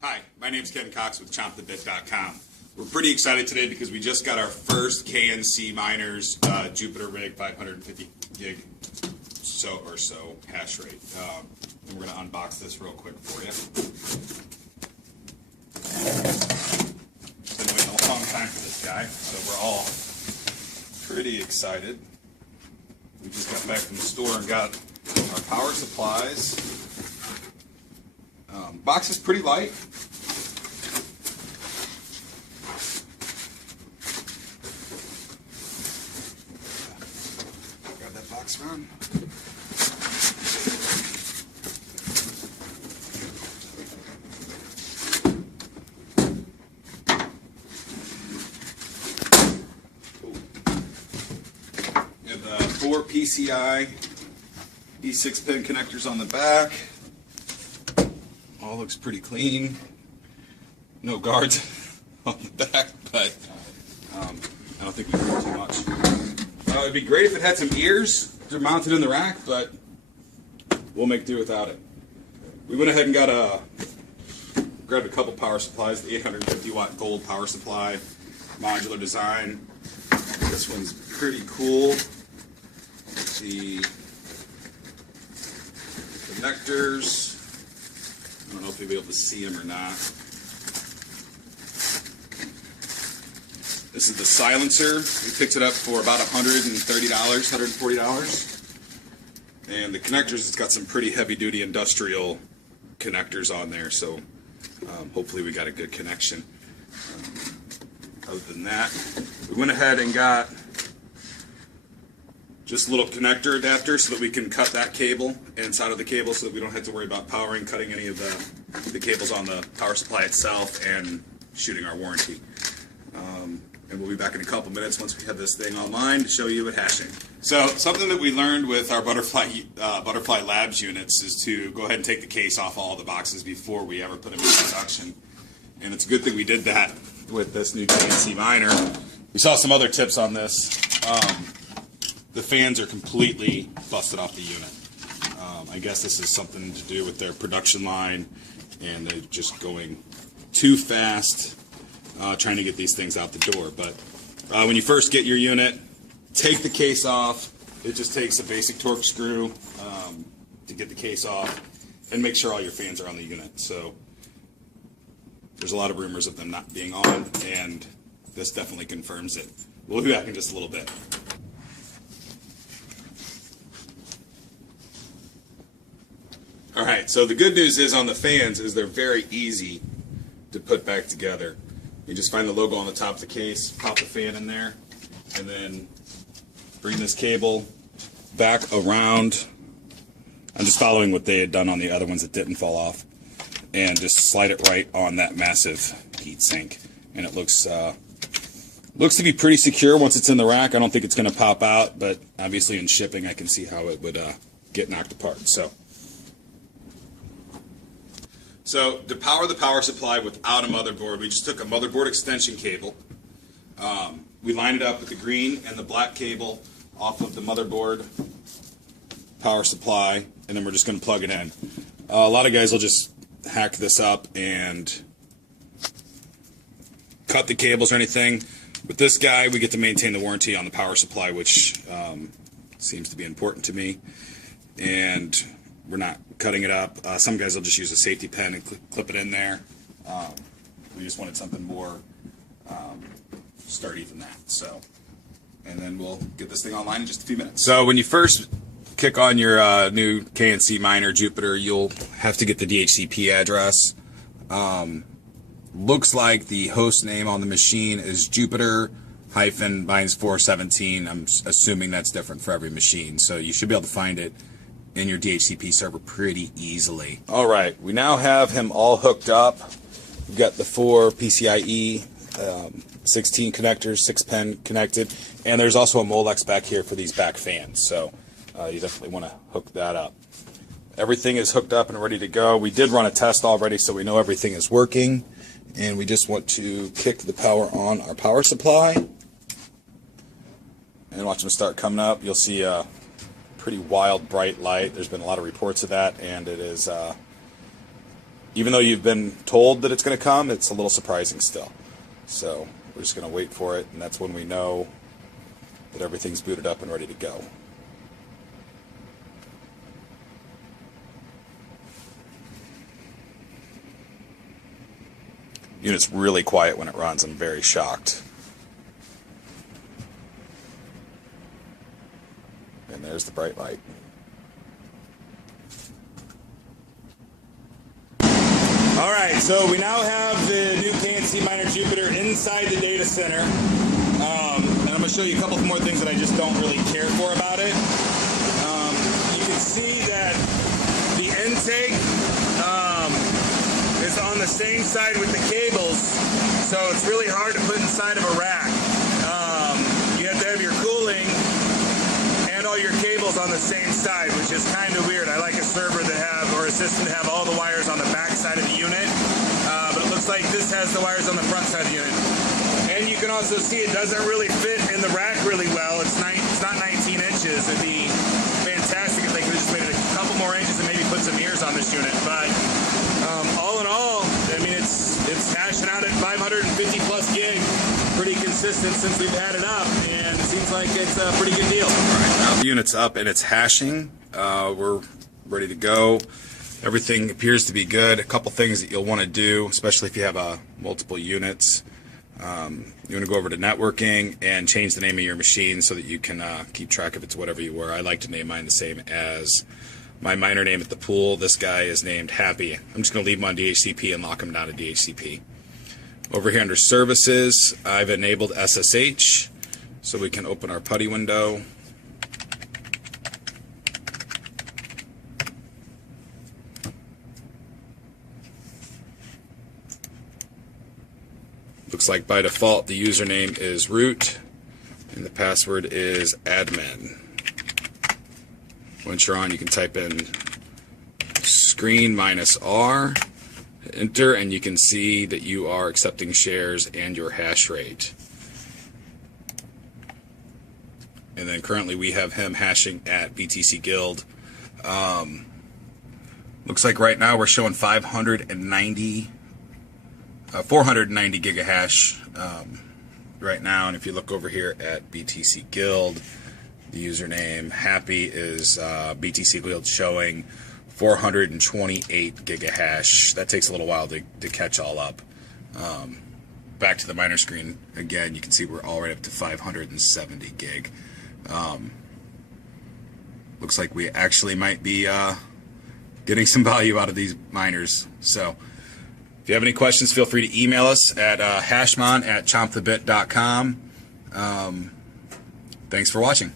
Hi, my name's Ken Cox with ChopTheBit.com. We're pretty excited today because we just got our first KNC miners Jupiter rig 550 gig or so hash rate. And we're going to unbox this real quick for you. Been waiting a long time for this guy, so we're all pretty excited. We just got back from the store and got our power supplies. Box is pretty light. Grab that box around. We have the 4 PCI E6 pin connectors on the back. All looks pretty clean. No guards on the back, but I don't think we need too much. It'd be great if it had some ears. They're mounted in the rack, but we'll make do without it. We went ahead and grabbed a couple power supplies. The 850 watt gold power supply, modular design. This one's pretty cool. The connectors. I don't know if you'll be able to see them or not. This is the silencer. We picked it up for about $130, $140. And the connectors, it's got some pretty heavy-duty industrial connectors on there, so hopefully we got a good connection. Other than that, we went ahead and got just a little connector adapter so that we can cut that cable inside of the cable so that we don't have to worry about powering, cutting any of the cables on the power supply itself, and shooting our warranty. And we'll be back in a couple minutes once we have this thing online to show you what hashing. So something that we learned with our Butterfly Labs units is to go ahead and take the case off all the boxes before we ever put them in production. And it's a good thing we did that with this new KNC miner. We saw some other tips on this. The fans are completely busted off the unit. I guess this is something to do with their production line, and they're just going too fast trying to get these things out the door. But when you first get your unit, take the case off. It just takes a basic torque screw to get the case off, and make sure all your fans are on the unit. So there's a lot of rumors of them not being on, and this definitely confirms it. We'll be back in just a little bit. Alright, so the good news is on the fans is they're very easy to put back together. You just find the logo on the top of the case, pop the fan in there, and then bring this cable back around. I'm just following what they had done on the other ones that didn't fall off, and just slide it right on that massive heat sink. And it looks to be pretty secure once it's in the rack. I don't think it's going to pop out, but obviously in shipping I can see how it would get knocked apart. So to power the power supply without a motherboard, we just took a motherboard extension cable. We lined it up with the green and the black cable off of the motherboard power supply, and then we're just going to plug it in. A lot of guys will just hack this up and cut the cables or anything. With this guy, we get to maintain the warranty on the power supply, which seems to be important to me. And we're not cutting it up. Some guys will just use a safety pin and clip it in there. We just wanted something more sturdy than that. So, and then we'll get this thing online in just a few minutes. So when you first kick on your new KNC miner Jupiter, you'll have to get the DHCP address. Looks like the host name on the machine is Jupiter-mine's 417. I'm assuming that's different for every machine. So you should be able to find it in your DHCP server pretty easily. Alright, we now have him all hooked up. We've got the 4 PCIe 16 connectors, 6-pin connected, and there's also a Molex back here for these back fans, so you definitely want to hook that up. Everything is hooked up and ready to go. We did run a test already, so we know everything is working, and we just want to kick the power on our power supply and watch them start coming up. You'll see pretty wild bright light. There's been a lot of reports of that, and it is even though you've been told that it's going to come, it's a little surprising still. So we're just going to wait for it, and that's when we know that everything's booted up and ready to go. Unit's really quiet when it runs. I'm very shocked. And there's the bright light. Alright, so we now have the new KNC Miner Jupiter inside the data center. And I'm going to show you a couple more things that I just don't really care for about it. You can see that the intake is on the same side with the cables, so it's really hard to put inside of a rack. You have to have your cooling and all your cables on the same side, which is kind of weird. I like a server that have, or a system to have all the wires on the back side of the unit, but it looks like this has the wires on the front side of the unit. And you can also see it doesn't really fit in the rack really well. It's not 19 inches. It'd be fantastic if they could have just made it a couple more inches and maybe put some ears on this unit. But all in all, I mean, it's hashing out at 550 plus gig. Pretty consistent since we've had it up, and it seems like it's a pretty good deal. All right, now the unit's up and it's hashing. We're ready to go. Everything appears to be good. A couple things that you'll want to do, especially if you have multiple units. You want to go over to networking and change the name of your machine so that you can keep track of it's whatever you were. I like to name mine the same as my miner name at the pool. This guy is named Happy. I'm just going to leave him on DHCP and lock him down to DHCP. Over here under services, I've enabled SSH so we can open our PuTTY window. Looks like by default the username is root and the password is admin. Once you're on, you can type in screen -R, enter, and you can see that you are accepting shares and your hash rate. And then currently we have him hashing at BTC Guild. Looks like right now we're showing 490 gigahash right now, and if you look over here at BTC Guild, the username Happy is BTC Guild showing 428 gigahash. That takes a little while to catch all up. Back to the miner screen again, you can see we're all right up to 570 gig. Looks like we actually might be getting some value out of these miners. So if you have any questions, feel free to email us at hashmon@chompthebit.com. Thanks for watching.